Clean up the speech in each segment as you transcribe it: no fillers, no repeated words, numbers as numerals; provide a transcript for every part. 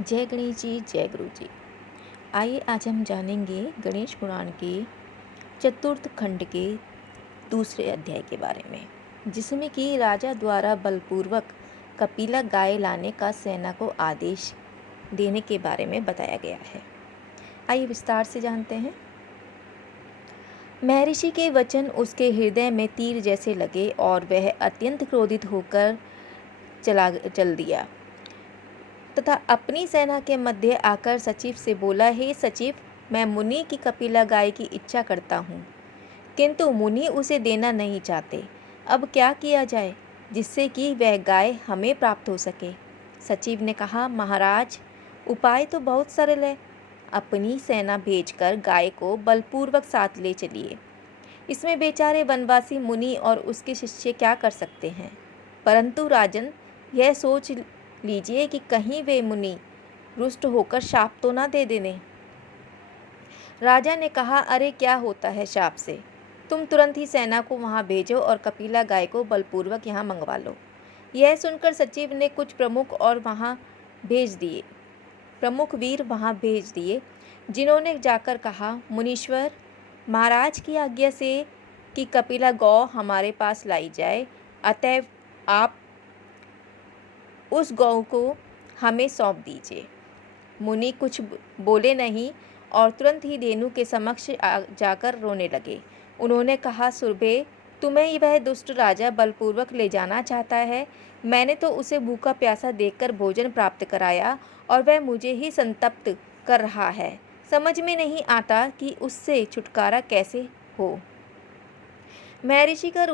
जय गणेश जी, जय गुरु जी। आइए आज हम जानेंगे गणेश पुराण के चतुर्थ खंड के दूसरे अध्याय के बारे में, जिसमें कि राजा द्वारा बलपूर्वक कपिला गाय लाने का सेना को आदेश देने के बारे में बताया गया है। आइए विस्तार से जानते हैं। महर्षि के वचन उसके हृदय में तीर जैसे लगे और वह अत्यंत क्रोधित होकर चल दिया तथा अपनी सेना के मध्य आकर सचिव से बोला, हे सचिव, मैं मुनि की कपिला गाय की इच्छा करता हूँ, किंतु मुनि उसे देना नहीं चाहते। अब क्या किया जाए जिससे कि वह गाय हमें प्राप्त हो सके। सचिव ने कहा, महाराज, उपाय तो बहुत सरल है। अपनी सेना भेजकर गाय को बलपूर्वक साथ ले चलिए। इसमें बेचारे वनवासी मुनि और उसके शिष्य क्या कर सकते हैं। परंतु राजन, यह सोच लीजिए कि कहीं वे मुनि रुष्ट होकर शाप तो ना दे देने। राजा ने कहा, अरे क्या होता है शाप से। तुम तुरंत ही सेना को वहां भेजो और कपिला गाय को बलपूर्वक यहाँ मंगवा लो। यह सुनकर सचिव ने कुछ प्रमुख वीर वहां भेज दिए, जिन्होंने जाकर कहा, मुनीश्वर, महाराज की आज्ञा से कि कपिला गौ हमारे पास लाई जाए, अतएव आप उस गौ को हमें सौंप दीजिए। मुनि कुछ बोले नहीं और तुरंत ही धेनु के समक्ष जाकर रोने लगे। उन्होंने कहा, सुरभे, तुम्हें वह दुष्ट राजा बलपूर्वक ले जाना चाहता है। मैंने तो उसे भूखा प्यासा देखकर भोजन प्राप्त कराया और वह मुझे ही संतप्त कर रहा है। समझ में नहीं आता कि उससे छुटकारा कैसे हो। महर्षि को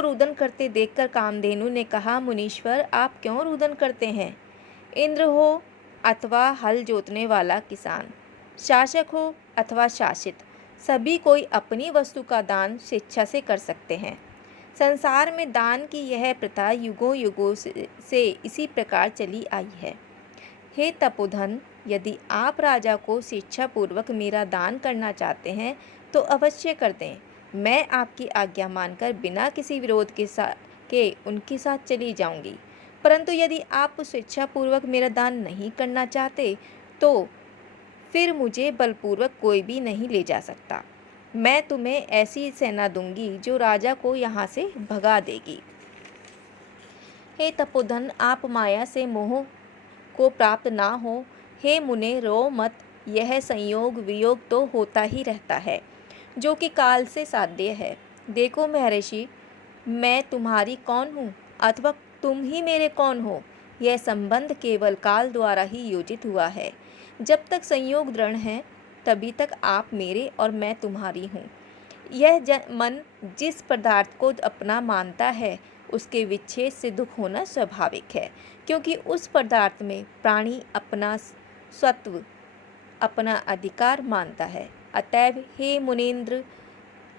रुदन करते देखकर कामधेनु ने कहा, मुनीश्वर, आप क्यों रुदन करते हैं। इंद्र हो अथवा हल जोतने वाला किसान, शासक हो अथवा शासित, सभी कोई अपनी वस्तु का दान स्वेच्छा से कर सकते हैं। संसार में दान की यह प्रथा युगों युगों से इसी प्रकार चली आई है। हे तपोधन, यदि आप राजा को स्वेच्छापूर्वक मेरा दान करना चाहते हैं तो अवश्य कर दें। मैं आपकी आज्ञा मानकर बिना किसी विरोध के उनके साथ चली जाऊंगी। परंतु यदि आप स्वेच्छापूर्वक मेरा दान नहीं करना चाहते तो फिर मुझे बलपूर्वक कोई भी नहीं ले जा सकता। मैं तुम्हें ऐसी सेना दूंगी जो राजा को यहाँ से भगा देगी। हे तपोधन, आप माया से मोह को प्राप्त ना हो। हे मुने, रो मत। यह संयोग वियोग तो होता ही रहता है, जो कि काल से साध्य है। देखो महर्षि, मैं तुम्हारी कौन हूँ अथवा तुम ही मेरे कौन हो, यह संबंध केवल काल द्वारा ही योजित हुआ है। जब तक संयोग दृढ़ है तभी तक आप मेरे और मैं तुम्हारी हूँ। यह मन जिस पदार्थ को अपना मानता है उसके विच्छेद से दुख होना स्वाभाविक है, क्योंकि उस पदार्थ में प्राणी अपना स्वत्व, अपना अधिकार मानता है। अतएव हे मुनीन्द्र,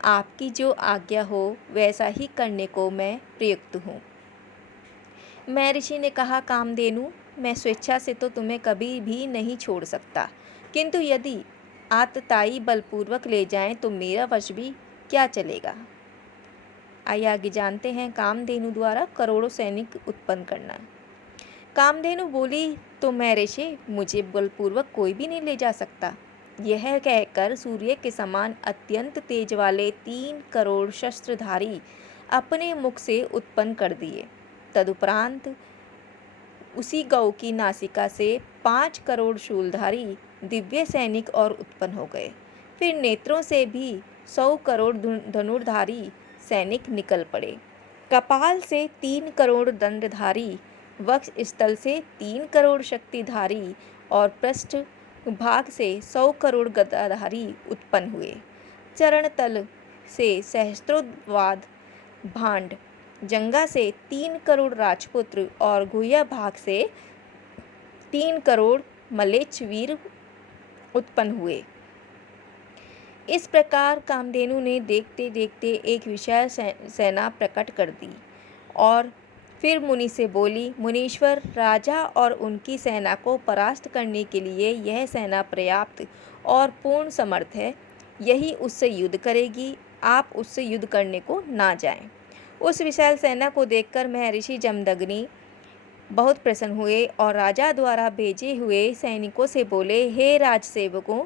आपकी जो आज्ञा हो वैसा ही करने को मैं प्रयुक्त हूँ। महर्षि ने कहा, कामधेनु, मैं स्वेच्छा से तो तुम्हें कभी भी नहीं छोड़ सकता, किंतु यदि आतताई बलपूर्वक ले जाएं तो मेरा वश भी क्या चलेगा। आइए आगे जानते हैं। कामधेनु द्वारा करोड़ों सैनिक उत्पन्न करना। कामधेनु बोली, तो महर्षि, मुझे बलपूर्वक कोई भी नहीं ले जा सकता। यह कहकर सूर्य के समान अत्यंत तेज वाले 3 करोड़ शस्त्रधारी अपने मुख से उत्पन्न कर दिए। तदुपरांत उसी गौ की नासिका से 5 करोड़ शूलधारी दिव्य सैनिक और उत्पन्न हो गए। फिर नेत्रों से भी 100 करोड़ धनुर्धारी सैनिक निकल पड़े। कपाल से 3 करोड़ दंडधारी, वक्ष स्थल से 3 करोड़ शक्तिधारी और पृष्ठ भाग से 100 करोड़ गदाधारी उत्पन्न हुए। चरण तल से सहस्त्रोद्वाद भांड, जंगा से 3 करोड़ राजपुत्र और गुह्य भाग से 3 करोड़ मलेच्छ वीर उत्पन्न हुए। इस प्रकार कामधेनु ने देखते देखते एक विशाल सेना प्रकट कर दी और फिर मुनि से बोली, मुनीश्वर, राजा और उनकी सेना को परास्त करने के लिए यह सेना पर्याप्त और पूर्ण समर्थ है। यही उससे युद्ध करेगी, आप उससे युद्ध करने को ना जाएं। उस विशाल सेना को देखकर महर्षि जमदग्नि बहुत प्रसन्न हुए और राजा द्वारा भेजे हुए सैनिकों से बोले, हे राजसेवकों,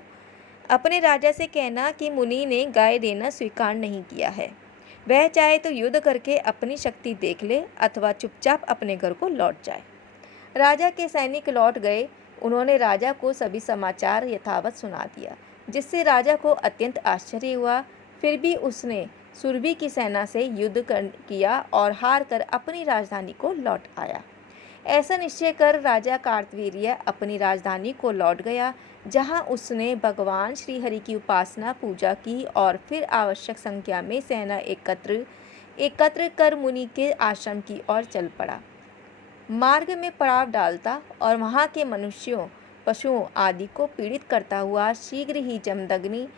अपने राजा से कहना कि मुनि ने गाय देना स्वीकार नहीं किया है। वह चाहे तो युद्ध करके अपनी शक्ति देख ले अथवा चुपचाप अपने घर को लौट जाए। राजा के सैनिक लौट गए। उन्होंने राजा को सभी समाचार यथावत सुना दिया, जिससे राजा को अत्यंत आश्चर्य हुआ। फिर भी उसने सुरभि की सेना से युद्ध किया और हार कर अपनी राजधानी को लौट आया। ऐसा निश्चय कर राजा कार्तवीर्य अपनी राजधानी को लौट गया, जहां उसने भगवान श्रीहरि की उपासना पूजा की और फिर आवश्यक संख्या में सेना एकत्र कर मुनि के आश्रम की ओर चल पड़ा। मार्ग में पड़ाव डालता और वहां के मनुष्यों, पशुओं आदि को पीड़ित करता हुआ शीघ्र ही जमदग्नि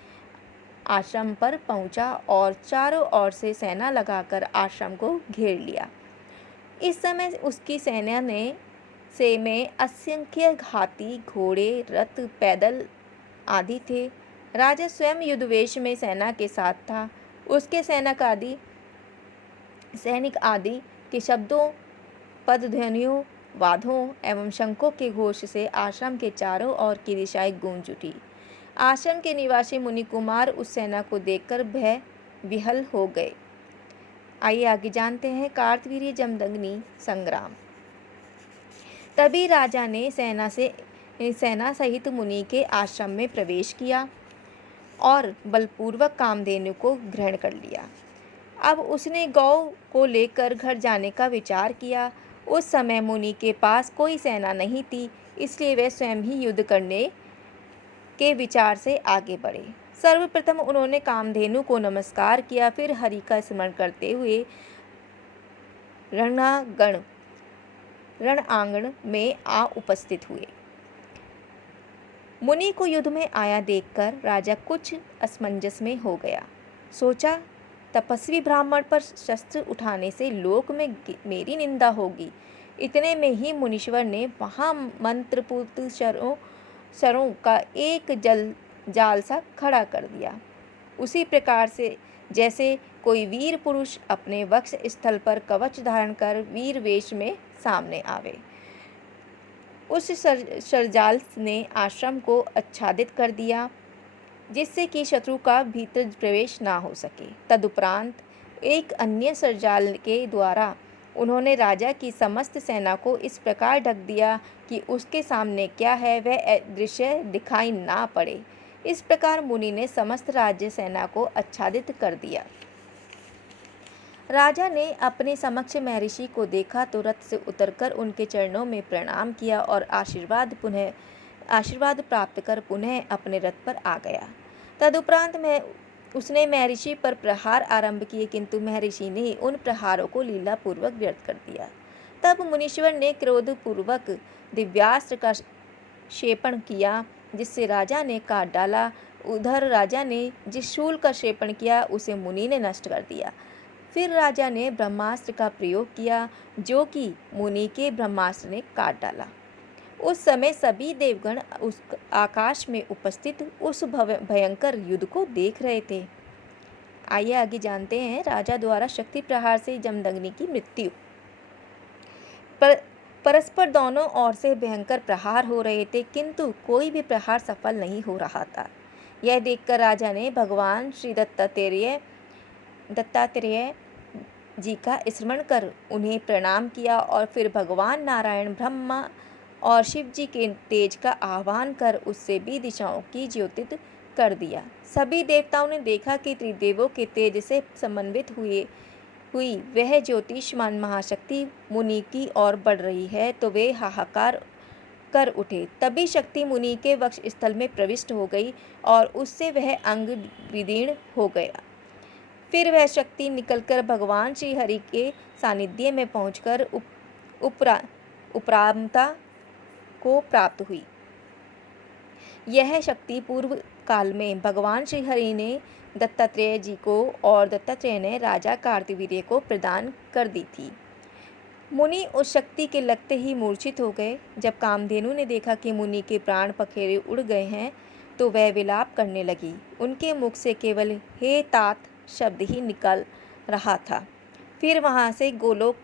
आश्रम पर पहुंचा और चारों ओर से सेना लगाकर आश्रम को घेर लिया। इस समय उसकी सेना में असंख्य हाथी, घोड़े, रथ, पैदल आदि थे। राजा स्वयं युद्धवेश में सेना के साथ था। उसके सैनिक आदि के शब्दों, पदध्वनियों, वाद्यों एवं शंखों के घोष से आश्रम के चारों ओर की दिशाएं गूंज उठी। आश्रम के निवासी मुनि कुमार उस सेना को देखकर भय विह्वल हो गए। आइए आगे जानते हैं कार्तवीर्य जमदग्नि संग्राम। तभी राजा ने सेना सहित मुनि के आश्रम में प्रवेश किया और बलपूर्वक कामधेनु को ग्रहण कर लिया। अब उसने गौ को लेकर घर जाने का विचार किया। उस समय मुनि के पास कोई सेना नहीं थी, इसलिए वे स्वयं ही युद्ध करने के विचार से आगे बढ़े। सर्वप्रथम उन्होंने कामधेनु को नमस्कार किया, फिर हरि का स्मरण करते हुए रण आंगन में आ उपस्थित हुए। मुनि को युद्ध में आया देखकर राजा कुछ असमंजस में हो गया। सोचा, तपस्वी ब्राह्मण पर शस्त्र उठाने से लोक में मेरी निंदा होगी। इतने में ही मुनीश्वर ने महामंत्रपूत शरों का एक जाल सा खड़ा कर दिया। उसी प्रकार से जैसे कोई वीर पुरुष अपने वक्ष स्थल पर कवच धारण कर वीर वेश में सामने आवे। उस शरजाल ने आश्रम को आच्छादित कर दिया, जिससे कि शत्रु का भीतर प्रवेश ना हो सके। तदुपरांत एक अन्य शरजाल के द्वारा उन्होंने राजा की समस्त सेना को इस प्रकार ढक दिया कि उसके सामने क्या है वह दृश्य दिखाई ना पड़े। इस प्रकार मुनि ने समस्त राज्य सेना को आच्छादित कर दिया। राजा ने अपने समक्ष महर्षि को देखा तो रथ से उतरकर उनके चरणों में प्रणाम किया और आशीर्वाद प्राप्त कर पुनः अपने रथ पर आ गया। तदुपरांत उसने महर्षि पर प्रहार आरंभ किए, किंतु महर्षि ने उन प्रहारों को लीलापूर्वक व्यर्थ कर दिया। तब मुनीश्वर ने क्रोधपूर्वक दिव्यास्त्र का क्षेपण किया, जिससे राजा ने काट डाला। उधर राजा ने जिस शूल का क्षेपण किया उसे मुनि ने नष्ट कर दिया। फिर राजा ने ब्रह्मास्त्र का प्रयोग किया, जो कि मुनि के ब्रह्मास्त्र ने काट डाला। उस समय सभी देवगण उस आकाश में उपस्थित उस भयंकर युद्ध को देख रहे थे। आइए आगे जानते हैं राजा द्वारा शक्ति प्रहार से जमदग्नि की मृत्यु। परस्पर दोनों ओर से भयंकर प्रहार हो रहे थे, किंतु कोई भी प्रहार सफल नहीं हो रहा था। यह देखकर राजा ने भगवान श्री दत्तात्रेय जी का स्मरण कर उन्हें प्रणाम किया और फिर भगवान नारायण, ब्रह्मा और शिव जी के तेज का आह्वान कर उससे भी दिशाओं की ज्योतित कर दिया। सभी देवताओं ने देखा कि त्रिदेवों के तेज से समन्वित हुई वह ज्योतिषमान महाशक्ति मुनि की ओर बढ़ रही है, तो वे हाहाकार कर उठे। तभी शक्ति मुनि के वक्ष स्थल में प्रविष्ट हो गई और उससे वह अंग विदीर्ण हो गया। फिर वह शक्ति निकलकर भगवान श्री हरि के सानिध्य में पहुंचकर उपरामता को प्राप्त हुई। यह शक्ति पूर्व काल में भगवान श्री हरि ने दत्तात्रेय जी को और दत्तात्रेय ने राजा कार्तवीर्य को प्रदान कर दी थी। मुनि उस शक्ति के लगते ही मूर्छित हो गए। जब कामधेनु ने देखा कि मुनि के प्राण पखेरु उड़ गए हैं, तो वह विलाप करने लगी। उनके मुख से केवल हे तात शब्द ही निकल रहा था। फिर वहां से गोलोक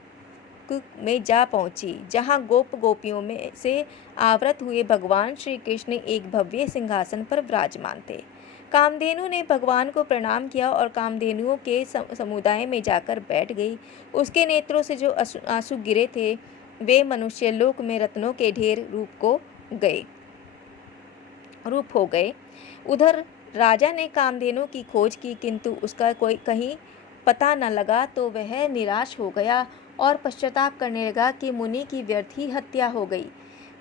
लोक में जा पहुंची, जहां गोप गोपियों में से आवृत हुए भगवान श्री कृष्ण एक भव्य सिंहासन पर विराजमान थे। कामधेनु ने भगवान को प्रणाम किया और कामधेनुओं के समुदाय में जाकर बैठ गई। उसके नेत्रों से जो आंसू गिरे थे वे मनुष्य लोक में रत्नों के ढेर रूप हो गए। उधर राजा ने कामधेनु की खोज की, किंतु उसका कोई कहीं पता न लगा तो वह निराश हो गया और पश्चाताप करने लगा कि मुनि की व्यर्थ ही हत्या हो गई।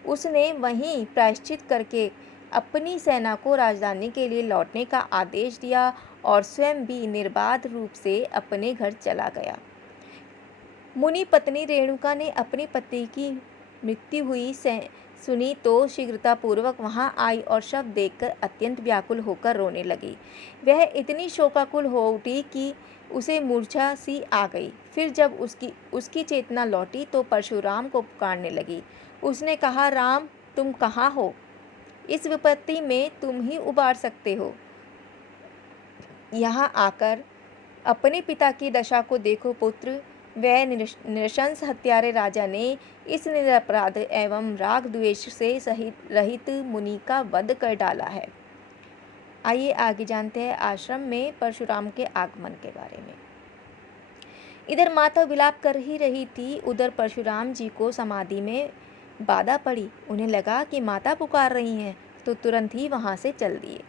उसने वहीं प्रायश्चित करके अपनी सेना को राजधानी के लिए लौटने का आदेश दिया और स्वयं भी निर्बाध रूप से अपने घर चला गया। मुनि पत्नी रेणुका ने अपनी पति की मृत्यु हुई सुनी तो शीघ्रतापूर्वक वहां आई और शव देखकर अत्यंत व्याकुल होकर रोने लगी। वह इतनी शोकाकुल हो उठी कि उसे मूर्छा सी आ गई। फिर जब उसकी चेतना लौटी तो परशुराम को पुकारने लगी। उसने कहा, राम, तुम कहाँ हो? इस विपत्ति में तुम ही उबार सकते हो। यहाँ आकर अपने पिता की दशा को देखो पुत्र। वह नृशंस हत्यारे राजा ने इस निरपराध एवं राग द्वेष से रहित मुनि का वध कर डाला है। आइए आगे जानते हैं आश्रम में परशुराम के आगमन के बारे में। इधर माता विलाप कर ही रही थी, उधर परशुराम जी को समाधि में बाधा पड़ी। उन्हें लगा कि माता पुकार रही हैं, तो तुरंत ही वहां से चल दिए।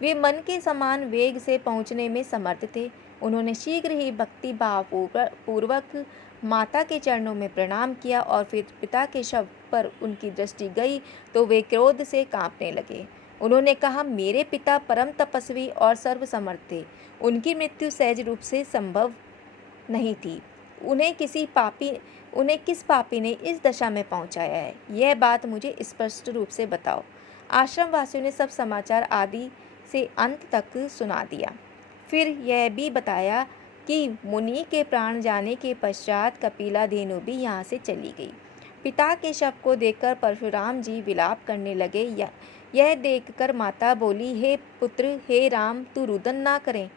वे मन के समान वेग से पहुंचने में समर्थ थे। उन्होंने शीघ्र ही भक्ति भाव पूर्वक माता के चरणों में प्रणाम किया और फिर पिता के शव पर उनकी दृष्टि गई तो वे क्रोध से कांपने लगे। उन्होंने कहा, मेरे पिता परम तपस्वी और सर्वसमर्थ थे। उनकी मृत्यु सहज रूप से संभव नहीं थी। उन्हें किस पापी ने इस दशा में पहुंचाया है? यह बात मुझे स्पष्ट रूप से बताओ। आश्रम वासियों ने सब समाचार आदि से अंत तक सुना दिया। फिर यह भी बताया कि मुनि के प्राण जाने के पश्चात कपिला धेनु भी यहाँ से चली गई। पिता के शव को देखकर परशुराम जी विलाप करने लगे। यह देखकर माता बोली, हे पुत्र, हे राम, तू रुदन ना करें।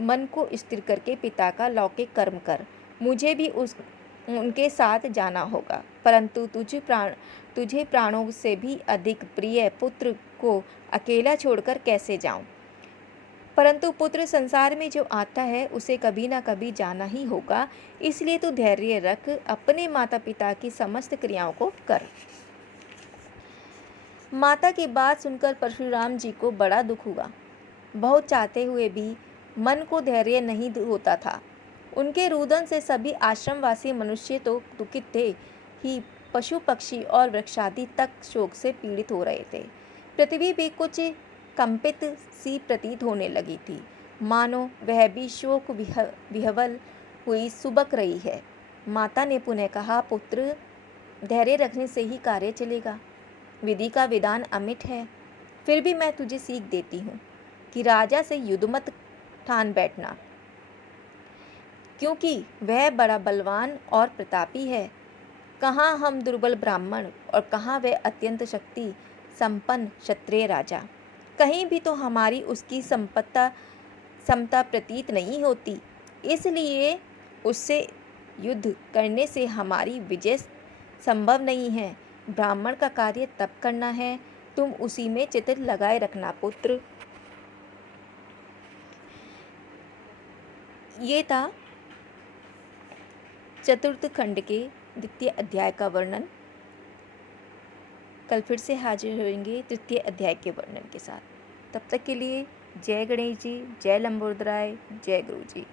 मन को स्थिर करके पिता का लौकिक कर्म कर। मुझे भी उनके साथ जाना होगा, परंतु तुझे प्राणों से भी अधिक प्रिय पुत्र को अकेला छोड़कर कैसे जाऊं? परंतु पुत्र, संसार में जो आता है उसे कभी ना कभी जाना ही होगा, इसलिए तू धैर्य रख, अपने माता पिता की समस्त क्रियाओं को कर। माता की बात सुनकर परशुराम जी को बड़ा दुख हुआ। बहुत चाहते हुए भी मन को धैर्य नहीं होता था। उनके रुदन से सभी आश्रमवासी मनुष्य तो दुखित थे ही, पशु पक्षी और वृक्षादि तक शोक से पीड़ित हो रहे थे। पृथ्वी भी कुछ कंपित सी प्रतीत होने लगी थी, मानो वह भी शोक विह्वल हुई सुबक रही है। माता ने पुनः कहा, पुत्र, धैर्य रखने से ही कार्य चलेगा। विधि का विधान अमिट है। फिर भी मैं तुझे सीख देती हूँ कि राजा से युद्ध मत ठान बैठना, क्योंकि वह बड़ा बलवान और प्रतापी है। कहाँ हम दुर्बल ब्राह्मण और कहाँ वह अत्यंत शक्ति संपन्न क्षत्रिय राजा। कहीं भी तो हमारी उसकी समता प्रतीत नहीं होती। इसलिए उससे युद्ध करने से हमारी विजय संभव नहीं है। ब्राह्मण का कार्य तब करना है, तुम उसी में चित्त लगाए रखना पुत्र। ये था चतुर्थ खंड के द्वितीय अध्याय का वर्णन। कल फिर से हाजिर होंगे तृतीय अध्याय के वर्णन के साथ। तब तक के लिए जय गणेश जी, जय लंबोदराय, जय गुरु जी।